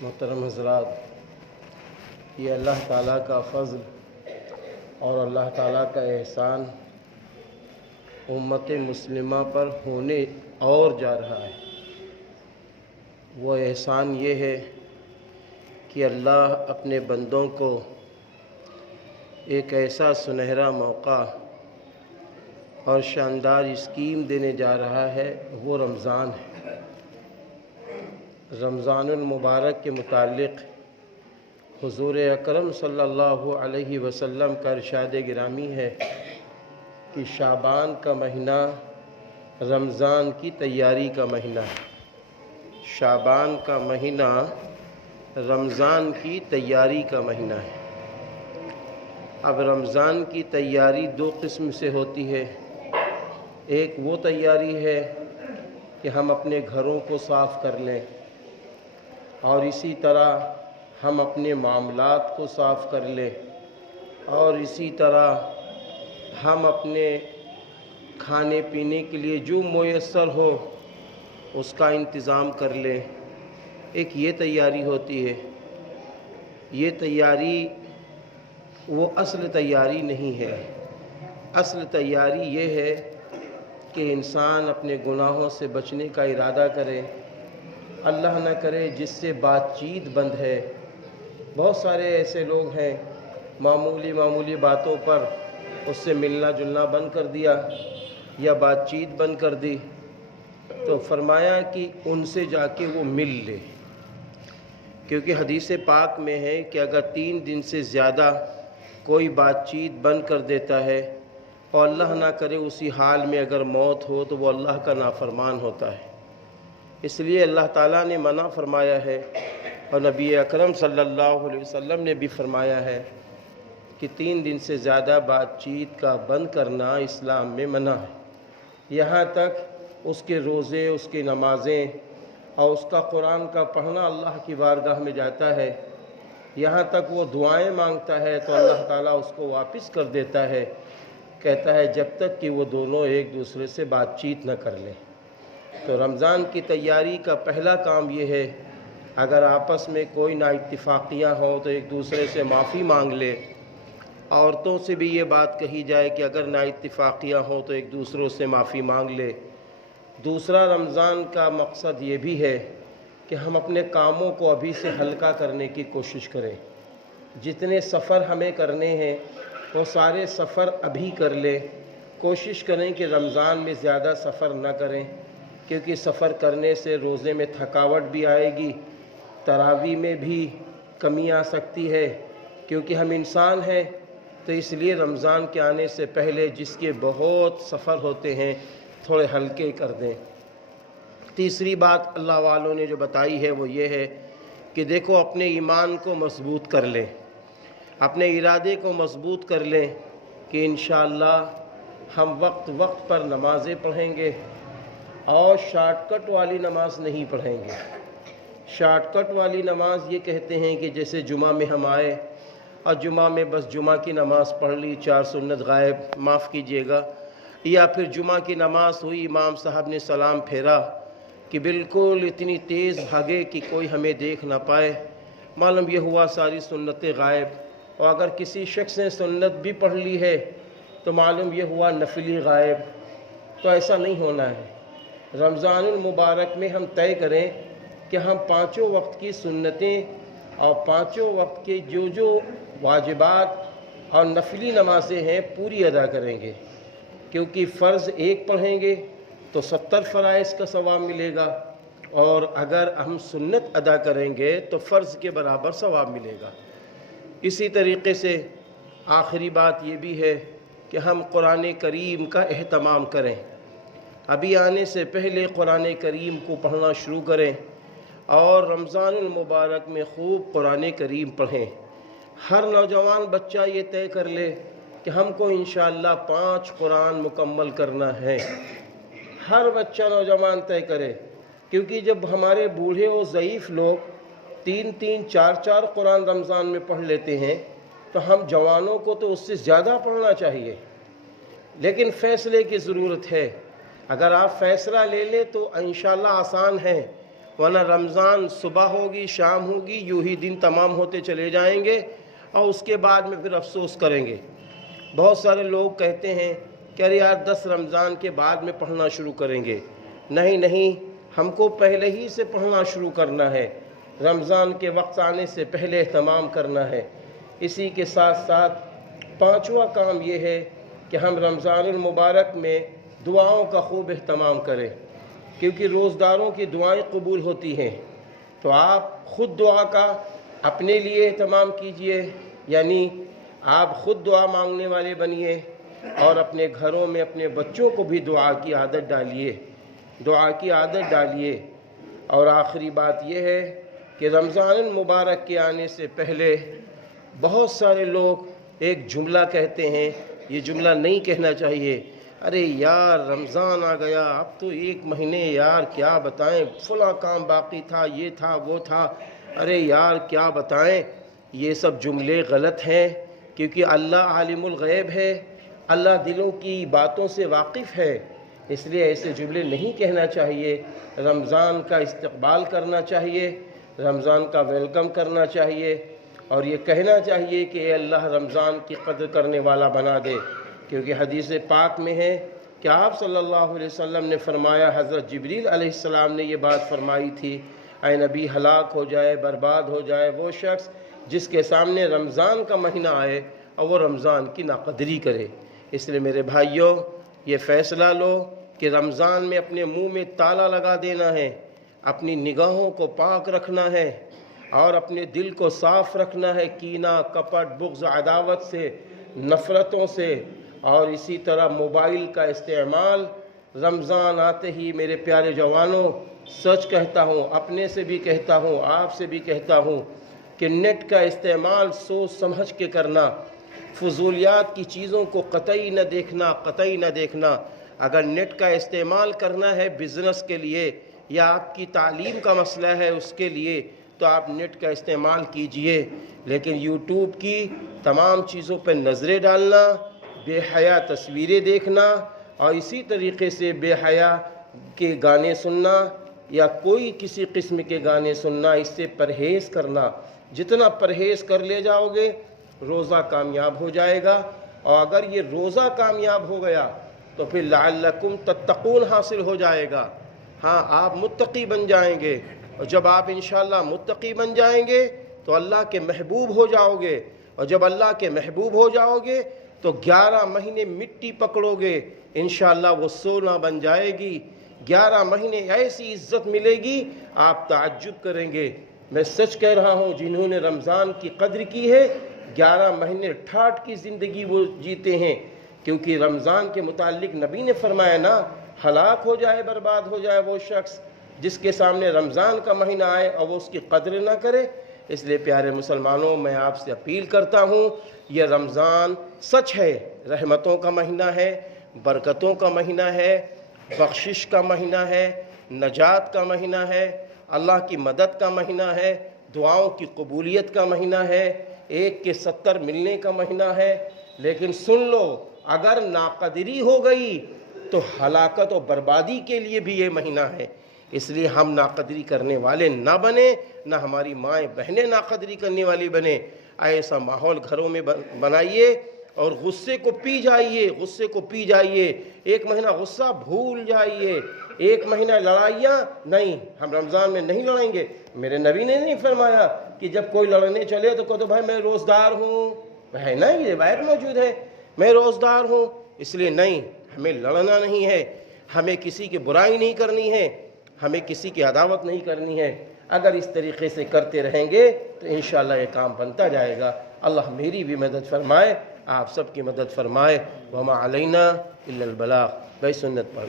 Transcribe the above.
محترم حضرات، یہ اللہ تعالیٰ کا فضل اور اللہ تعالیٰ کا احسان امت مسلمہ پر ہونے اور جا رہا ہے۔ وہ احسان یہ ہے کہ اللہ اپنے بندوں کو ایک ایسا سنہرا موقع اور شاندار اسکیم دینے جا رہا ہے، وہ رمضان ہے۔ رمضان المبارک کے متعلق حضور اکرم صلی اللہ علیہ وسلم کا ارشاد گرامی ہے کہ شعبان کا مہینہ رمضان کی تیاری کا مہینہ ہے۔ شعبان کا مہینہ رمضان کی تیاری کا مہینہ ہے۔ اب رمضان کی تیاری دو قسم سے ہوتی ہے۔ ایک وہ تیاری ہے کہ ہم اپنے گھروں کو صاف کر لیں، اور اسی طرح ہم اپنے معاملات کو صاف کر لیں، اور اسی طرح ہم اپنے کھانے پینے کے لیے جو میسر ہو اس کا انتظام کر لیں۔ ایک یہ تیاری ہوتی ہے۔ یہ تیاری وہ اصل تیاری نہیں ہے۔ اصل تیاری یہ ہے کہ انسان اپنے گناہوں سے بچنے کا ارادہ کرے، اللہ نہ کرے جس سے بات چیت بند ہے۔ بہت سارے ایسے لوگ ہیں معمولی باتوں پر اس سے ملنا جلنا بند کر دیا یا بات چیت بند کر دی، تو فرمایا کہ ان سے جا کے وہ مل لے، کیونکہ حدیث پاک میں ہے کہ اگر 3 دن سے زیادہ کوئی بات چیت بند کر دیتا ہے اور اللہ نہ کرے اسی حال میں اگر موت ہو تو وہ اللہ کا نافرمان ہوتا ہے۔ اس لیے اللہ تعالیٰ نے منع فرمایا ہے، اور نبی اکرم صلی اللہ علیہ وسلم نے بھی فرمایا ہے کہ 3 دن سے زیادہ بات چیت کا بند کرنا اسلام میں منع ہے۔ یہاں تک اس کے روزے، اس کی نمازیں اور اس کا قرآن کا پڑھنا اللہ کی بارگاہ میں جاتا ہے۔ یہاں تک وہ دعائیں مانگتا ہے تو اللہ تعالیٰ اس کو واپس کر دیتا ہے، کہتا ہے جب تک کہ وہ دونوں ایک دوسرے سے بات چیت نہ کر لیں۔ تو رمضان کی تیاری کا پہلا کام یہ ہے، اگر آپس میں کوئی نا اتفاقیاں ہوں تو ایک دوسرے سے معافی مانگ لے۔ عورتوں سے بھی یہ بات کہی جائے کہ اگر نا اتفاقیاں ہوں تو ایک دوسروں سے معافی مانگ لے۔ دوسرا، رمضان کا مقصد یہ بھی ہے کہ ہم اپنے کاموں کو ابھی سے ہلکا کرنے کی کوشش کریں۔ جتنے سفر ہمیں کرنے ہیں وہ سارے سفر ابھی کر لیں۔ کوشش کریں کہ رمضان میں زیادہ سفر نہ کریں، کیونکہ سفر کرنے سے روزے میں تھکاوٹ بھی آئے گی، تراویح میں بھی کمی آ سکتی ہے، کیونکہ ہم انسان ہیں۔ تو اس لیے رمضان کے آنے سے پہلے جس کے بہت سفر ہوتے ہیں تھوڑے ہلکے کر دیں۔ تیسری بات اللہ والوں نے جو بتائی ہے وہ یہ ہے کہ دیکھو اپنے ایمان کو مضبوط کر لیں، اپنے ارادے کو مضبوط کر لیں کہ انشاءاللہ ہم وقت پر نمازیں پڑھیں گے، اور شارٹ کٹ والی نماز نہیں پڑھیں گے۔ شارٹ کٹ والی نماز یہ کہتے ہیں کہ جیسے جمعہ میں ہم آئے اور جمعہ میں بس جمعہ کی نماز پڑھ لی، 4 سنت غائب، معاف کیجیے گا، یا پھر جمعہ کی نماز ہوئی، امام صاحب نے سلام پھیرا کہ بالکل اتنی تیز بھاگے کہ کوئی ہمیں دیکھ نہ پائے، معلوم یہ ہوا ساری سنتیں غائب۔ اور اگر کسی شخص نے سنت بھی پڑھ لی ہے تو معلوم یہ ہوا نفلی غائب۔ تو ایسا نہیں ہونا ہے۔ رمضان المبارک میں ہم طے کریں کہ ہم 5 وقت کی سنتیں اور 5 وقت کے جو واجبات اور نفلی نمازیں ہیں پوری ادا کریں گے، کیونکہ فرض 1 پڑھیں گے تو 70 فرائض کا ثواب ملے گا، اور اگر ہم سنت ادا کریں گے تو فرض کے برابر ثواب ملے گا۔ اسی طریقے سے آخری بات یہ بھی ہے کہ ہم قرآن کریم کا اہتمام کریں۔ ابھی آنے سے پہلے قرآن کریم کو پڑھنا شروع کریں، اور رمضان المبارک میں خوب قرآن کریم پڑھیں۔ ہر نوجوان بچہ یہ طے کر لے کہ ہم کو انشاءاللہ 5 قرآن مکمل کرنا ہے۔ ہر بچہ نوجوان طے کرے، کیونکہ جب ہمارے بوڑھے اور ضعیف لوگ 3 4 قرآن رمضان میں پڑھ لیتے ہیں تو ہم جوانوں کو تو اس سے زیادہ پڑھنا چاہیے۔ لیکن فیصلے کی ضرورت ہے۔ اگر آپ فیصلہ لے لیں تو انشاءاللہ آسان ہے، ورنہ رمضان صبح ہوگی شام ہوگی یوں ہی دن تمام ہوتے چلے جائیں گے اور اس کے بعد میں پھر افسوس کریں گے۔ بہت سارے لوگ کہتے ہیں کہ ارے یار 10 رمضان کے بعد میں پڑھنا شروع کریں گے۔ نہیں، ہم کو پہلے ہی سے پڑھنا شروع کرنا ہے، رمضان کے وقت آنے سے پہلے اہتمام کرنا ہے۔ اسی کے ساتھ ساتھ 5واں کام یہ ہے کہ ہم رمضان المبارک میں دعاؤں کا خوب اہتمام کریں، کیونکہ روزداروں کی دعائیں قبول ہوتی ہیں۔ تو آپ خود دعا کا اپنے لیے اہتمام کیجئے، یعنی آپ خود دعا مانگنے والے بنیے اور اپنے گھروں میں اپنے بچوں کو بھی دعا کی عادت ڈالیے۔ اور آخری بات یہ ہے کہ رمضان المبارک کے آنے سے پہلے بہت سارے لوگ ایک جملہ کہتے ہیں، یہ جملہ نہیں کہنا چاہیے۔ ارے یار رمضان آ گیا، اب تو 1 مہینے یار کیا بتائیں، فلاں کام باقی تھا، یہ تھا وہ تھا، ارے یار کیا بتائیں۔ یہ سب جملے غلط ہیں، کیونکہ اللہ عالم الغیب ہے، اللہ دلوں کی باتوں سے واقف ہے، اس لیے ایسے جملے نہیں کہنا چاہیے۔ رمضان کا استقبال کرنا چاہیے، رمضان کا ویلکم کرنا چاہیے، اور یہ کہنا چاہیے کہ اے اللہ رمضان کی قدر کرنے والا بنا دے، کیونکہ حدیث پاک میں ہے کہ آپ صلی اللہ علیہ وسلم نے فرمایا، حضرت جبریل علیہ السلام نے یہ بات فرمائی تھی، اے نبی ہلاک ہو جائے، برباد ہو جائے وہ شخص جس کے سامنے رمضان کا مہینہ آئے اور وہ رمضان کی ناقدری کرے۔ اس لیے میرے بھائیوں، یہ فیصلہ لو کہ رمضان میں اپنے منہ میں تالا لگا دینا ہے، اپنی نگاہوں کو پاک رکھنا ہے اور اپنے دل کو صاف رکھنا ہے کینہ، کپٹ، بغض، عداوت سے، نفرتوں سے، اور اسی طرح موبائل کا استعمال۔ رمضان آتے ہی میرے پیارے جوانوں، سچ کہتا ہوں، اپنے سے بھی کہتا ہوں، آپ سے بھی کہتا ہوں کہ نیٹ کا استعمال سوچ سمجھ کے کرنا، فضولیات کی چیزوں کو قطعی نہ دیکھنا۔ اگر نیٹ کا استعمال کرنا ہے بزنس کے لیے یا آپ کی تعلیم کا مسئلہ ہے اس کے لیے تو آپ نیٹ کا استعمال کیجئے، لیکن یوٹیوب کی تمام چیزوں پہ نظریں ڈالنا، بے حیا تصویریں دیکھنا اور اسی طریقے سے بے حیا کے گانے سننا یا کوئی کسی قسم کے گانے سننا، اس سے پرہیز کرنا۔ جتنا پرہیز کر لے جاؤ گے روزہ کامیاب ہو جائے گا، اور اگر یہ روزہ کامیاب ہو گیا تو پھر لعلکم تتقون حاصل ہو جائے گا۔ ہاں، آپ متقی بن جائیں گے، اور جب آپ انشاءاللہ متقی بن جائیں گے تو اللہ کے محبوب ہو جاؤ گے، اور جب اللہ کے محبوب ہو جاؤ گے تو 11 مہینے مٹی پکڑو گے، انشاءاللہ وہ سونا بن جائے گی۔ 11 مہینے ایسی عزت ملے گی آپ تعجب کریں گے۔ میں سچ کہہ رہا ہوں، جنہوں نے رمضان کی قدر کی ہے 11 مہینے ٹھاٹھ کی زندگی وہ جیتے ہیں، کیونکہ رمضان کے متعلق نبی نے فرمایا نا، ہلاک ہو جائے، برباد ہو جائے وہ شخص جس کے سامنے رمضان کا مہینہ آئے اور وہ اس کی قدر نہ کرے۔ اس لیے پیارے مسلمانوں، میں آپ سے اپیل کرتا ہوں، یہ رمضان سچ ہے رحمتوں کا مہینہ ہے، برکتوں کا مہینہ ہے، بخشش کا مہینہ ہے، نجات کا مہینہ ہے، اللہ کی مدد کا مہینہ ہے، دعاؤں کی قبولیت کا مہینہ ہے، 1 کے 70 ملنے کا مہینہ ہے۔ لیکن سن لو، اگر ناقدری ہو گئی تو ہلاکت و بربادی کے لیے بھی یہ مہینہ ہے۔ اس لیے ہم ناقدری کرنے والے نہ بنیں، نہ ہماری مائیں بہنیں ناقدری کرنے والی بنیں۔ ایسا ماحول گھروں میں بنائیے اور غصے کو پی جائیے، 1 مہینہ غصہ بھول جائیے، 1 مہینہ لڑائیاں نہیں، ہم رمضان میں نہیں لڑیں گے۔ میرے نبی نے نہیں فرمایا کہ جب کوئی لڑنے چلے تو کہو بھائی میں روزدار ہوں، ہے نا، یہ روایت موجود ہے، میں روزدار ہوں، اس لیے نہیں، ہمیں لڑنا نہیں ہے، ہمیں کسی کی برائی نہیں کرنی ہے، ہمیں کسی کی عداوت نہیں کرنی ہے۔ اگر اس طریقے سے کرتے رہیں گے تو انشاءاللہ یہ کام بنتا جائے گا۔ اللہ میری بھی مدد فرمائے، آپ سب کی مدد فرمائے۔ وما علینا الا البلاغ۔ بھائی سنت پڑھ